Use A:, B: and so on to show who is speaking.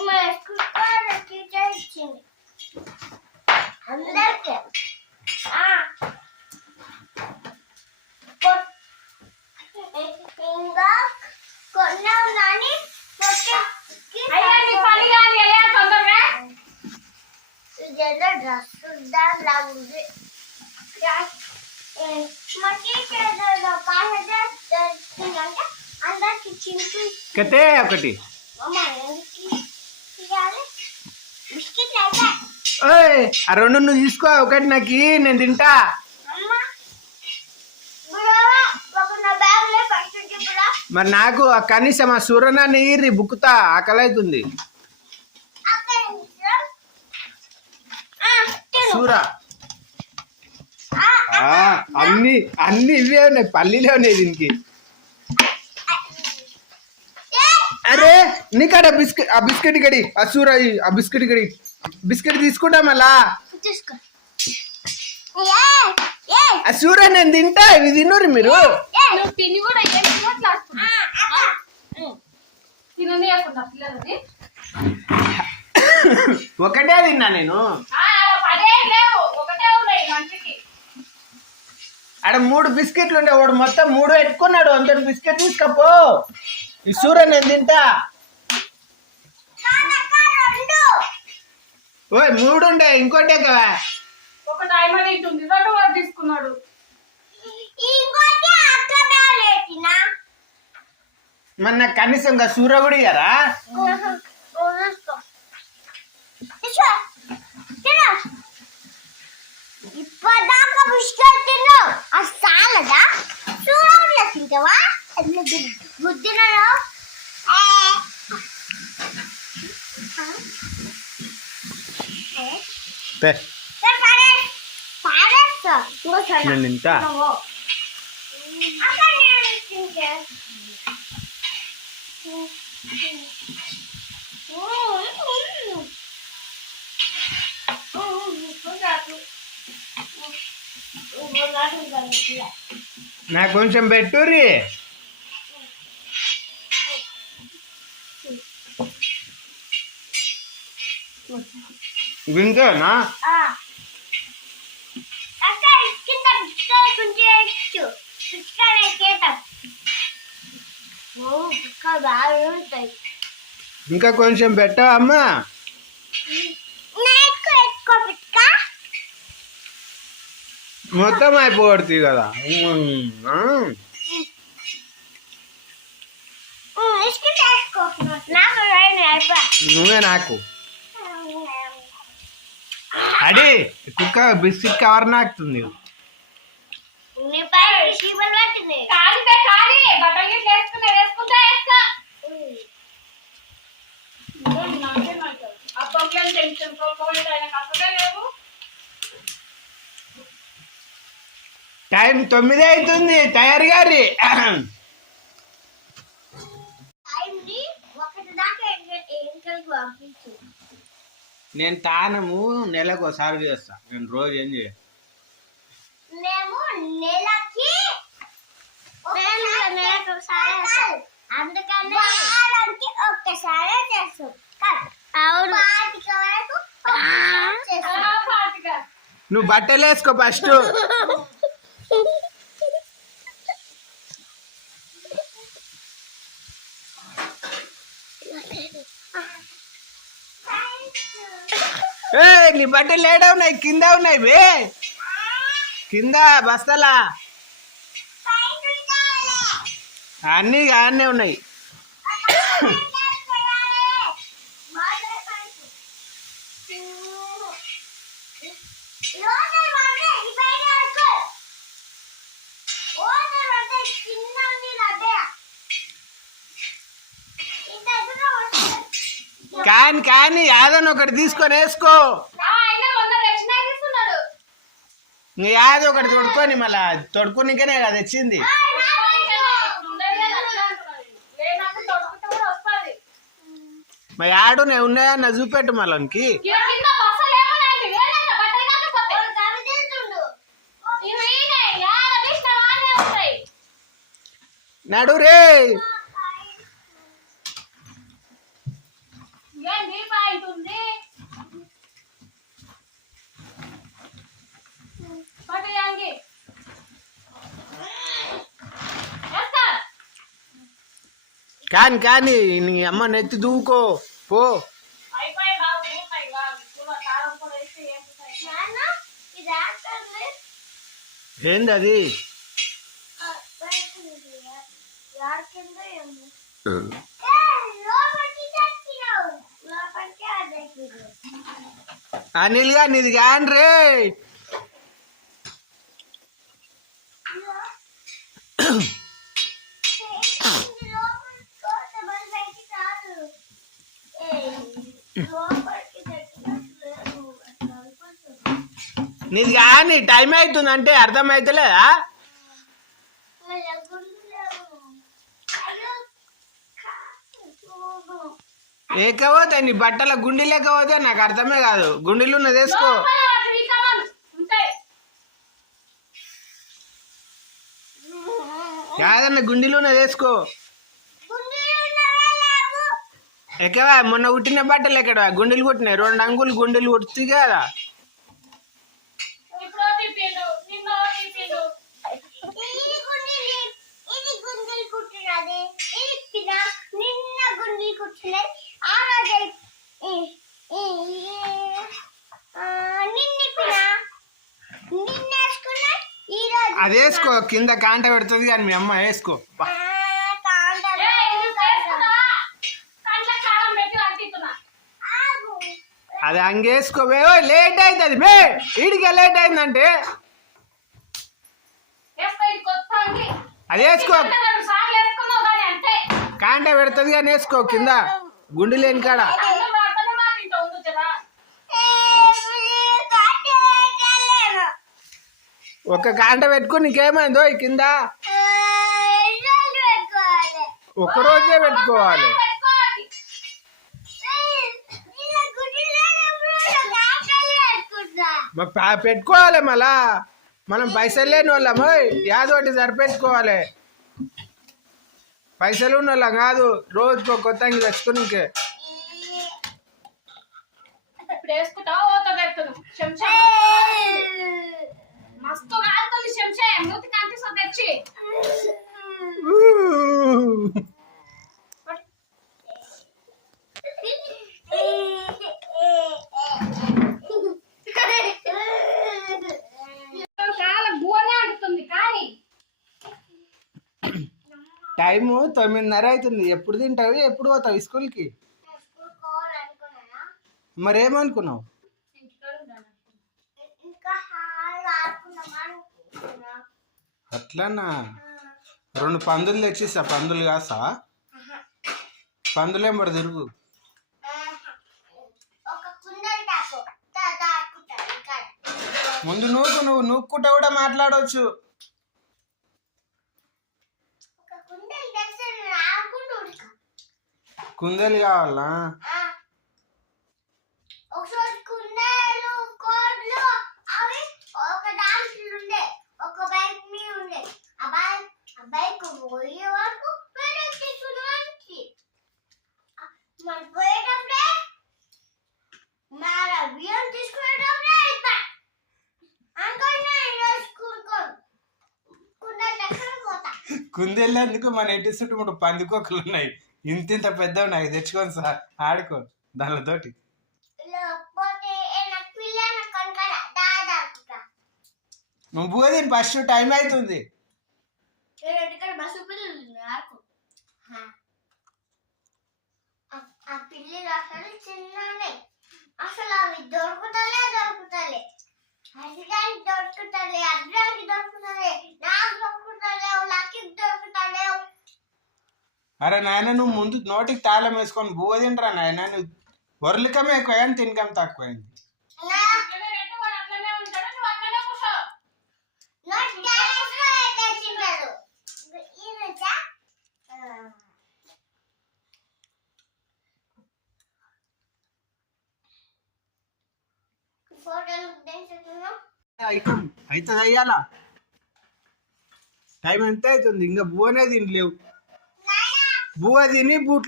A: మా school teacher ఇచ్చింది అందరికి ఆ. కొ- ఇంకా కొన్నాం కానీ పొట్టకి
B: అయ్యా నీ పని కాదు అయ్యా తొందరగా
A: ఇదేదో డ్రెస్ దానిలా ఉంది మా టీచర్ ఏదో పాట తెచ్చిందంటే అందరికి చింపి
C: కతే ఒకటి. ఆ రెండు నువ్వు తీసుకో ఒకటి నాకు నేను తింటా. మరి నాకు కనీసం ఆ సూర్యనాన్ని ఇర్రి బుక్కుతా ఆకలి అవుతుంది. సూర. అన్ని అన్ని ఇవే ఉన్నాయి పల్లీలే ఉన్నాయి దీనికి
A: ఏ,
C: అరే నీకాడ బిస్కెట్ ఆ బిస్కెట్ గడి ఆ సూర ఆ బిస్కెట్ గడి బిస్కెట్ తీసుకుంటా మళ్ళా. ఆ సూర నేను తింటా ఇవి తిన్నూరి మీరు. ఒకటే తిన్నా నేను. ఆడ మూడు బిస్కెట్లు ఉండే వాడు మొత్తం మూడు పెట్టుకున్నాడు. అంత బిస్కెట్ తీసుకపో. ఈ సూర నేను తింటా. ఓయ్ మూడు ఉండే ఇంకోటే కదా
B: ఒక అని ఇటుంది రెండు వాడు తీసుకున్నాడు.
C: నాకు కనీసం ఇంకా సూర కూడా ఇయ్యరా.
A: ఇప్పటిదాకా బిస్కెట్ తిను అది చాలదా చూడకుండా తింటావా? ఇంకోసారి
C: నేను తింటా
A: అక్కడ నేను తింటా.
C: నాకు కొంచెం పెట్టుర్రి వింటేనా
A: అక్కడ కింద బిస్కెట్ కొంచెం బిస్కెట్ ఎక్కేతాం ఓ బిస్కెట్ బాగా ఉంటాయి
C: ఇంకా కొంచెం పెట్టవా అమ్మా?
A: నాకు ఎక్కువ బిస్క
C: మొత్తం అయిపోతుంది కదా. ఉమ్, ఆ.
A: బిస్కెట్ వేసుకో నాకు రైన్ అయిపోయా
C: నువ్వే నాకు. అడి కుక్క బిస్కెట్ కవర్ నాకుతుంది. టైం తొమ్మిది అవుతుంది తయారు గారి.
A: అయింది. ఒకటి దాకా ఎంకల్కి పంపించు.
C: నేను తానము నెలకు ఒకసారి చేస్తా. నేను రోజు ఏం చేయ?
A: ఒక్కసారి చేస్తాం.
C: నువ్వు బట్టలు వేసుకో ఫస్ట్. ఏ నీ బట్టలు ఏడ ఉన్నాయి కింద ఉన్నాయి వే. కింద బస్తలా. అన్నీ ఆడనే ఉన్నాయి. కానీ కానీ యాదన్ ఒకటి తీసుకొని వేసుకో. ఇంక యాదో ఒకటి తొడుకొని మళ్ళా తొడుకునికనే కదా తెచ్చింది.
A: ఆ, నాకు
B: ఇప్పుడు ఉండేది లేదు, అట్లా అంటున్నాడు. లేనప్పుడు తొడుక్కుంటే కూడా వస్తది.
C: మరి ఆడు ఉన్నాయన్న చూపెట్టు మళ్ళీకి
B: ఇక కింద బస్సలు ఏమున్నాయండి? వేరేగా బట్టలు కాకపోతే.
A: ఓ గవి తింటుండు.
B: ఇవి ఈయనే, యాడ తీసినా వాడినే ఉంటాయి.
C: నడు రే కాని కానీ నీ అమ్మ నెత్తి దూకో. పో. ఏంది అది అనిల్గా నీది కాని రే నీది కానీ టైం అవుతుంది అంటే అర్థమైతలేదా? ఏకపోతే నీ బట్టల గుండె లేకపోతే నాకు అర్థమే కాదు. గుండెలు ఉన్నది వేసుకో. కాదన్న గుండెలు ఉన్నది వేసుకో. ఎక్కవా మొన్న కుట్టిన బట్టలు ఎక్కడ? గుండెలు కుట్టినాయి. రెండు అంగులు గుండెలు కుడుతుంది కదా. అది వేసుకో కింద కాంట పెడుతుంది కానీ మీ అమ్మ వేసుకో. అది
B: కంట్ల కారం
C: అది అంగేసుకోవే లేట్ అవుతుంది మే ఈడికే లేట్ అయిందంటే. అది వేసుకో. కాంట పెడుతుంది కానీ వేసుకో కింద. గుండు లేని కాడ. ఒక కాంట పెట్టుకో నీకేమైందో ఈ కింద? ఒక్క రోజే పెట్టుకోవాలి.
B: పెట్టుకోవాలి
C: మళ్ళా. మనం పైసలు లేని వాళ్ళం ఓయ్, యాదోటి సరిపెట్టుకోవాలి. పైసలు ఉన్న వాళ్ళం కాదు రోజుకో కొత్త తెచ్చుకుని
B: వేసుకుంటావా మస్తు కాలుతుంది చెంచా మూతి తెచ్చి.
C: టైము తొమ్మిదిన్నర అవుతుంది. ఎప్పుడు తింటావు? ఎప్పుడు పోతావు స్కూల్కి? మరి అట్లానా? రెండు పందులు తెచ్చిస్తా పందులు కాసా పందులేం పడు తిరుగు? ముందు నూకు నువ్వు నూక్కుంటే కూడా మాట్లాడవచ్చు కుందేలు కావాలా
A: ఒకసారి కుండలు కోడ్లు అవి ఒక దాంట్లో ఉండే ఒక బైక్ మీద ఉండే ఆ బైక్ ఆ బైక్ పోయే వరకు వేరే తీసుకున్నానికి మనం పోయేటప్పుడే మరి బియ్యం తీసుకునేటప్పుడే అయిపోయి. అనుకున్నా ఈరోజు స్కూల్కోను కుండలు దగ్గర పోతా.
C: కుందేళ్ళు ఎందుకు? మన ఇంటి చుట్టూ మూడు పందికొక్కలు ఉన్నాయి. ఇంత ఇంత పెద్ద ఉన్నాయి. తెచ్చుకొని సార్ ఆడుకో దానితోటి.
A: లేకపోతే నాకు పిల్లల కనుక దాదాపుగా
C: నువ్వు పోదిని ఫస్ట్ టైం అవుతుంది.
A: ఇక్కడ బస్సు పిల్లలు ఆడుకో. ఆ పిల్లలు అసలు చిన్ననే అసలు అవి దొరుకుతలే దొరుకుతలే. అదిగాని దొరుకుతలే అద్రాకి దొరుకుతలే. నాకు దొరుకుతలేవు లక్కి దొరుకుతలేవు
C: అరే నాయన నువ్వు ముందు నోటికి తాళం వేసుకొని బువ్వ తింటరా నాయన? నువ్వు వరలికం ఎక్కువైంది తినకం తక్కువైంది
A: నా
B: అట్లనే పెట్టు, వాడు అట్లనే ఉంటాడు నువ్వు అట్లనే కూర్చో
A: నోట్ క్యారెక్టర్ అయితే చిన్నదు ఈ రోజా ఫోటోలు ఐటమ్
C: అవుతుంది అయ్యాలా. టైం ఎంత అవుతుంది? ఇంకా బువ్వనే తినలేవు.
A: నాయనా
C: బువ్వ తిని బూట్లు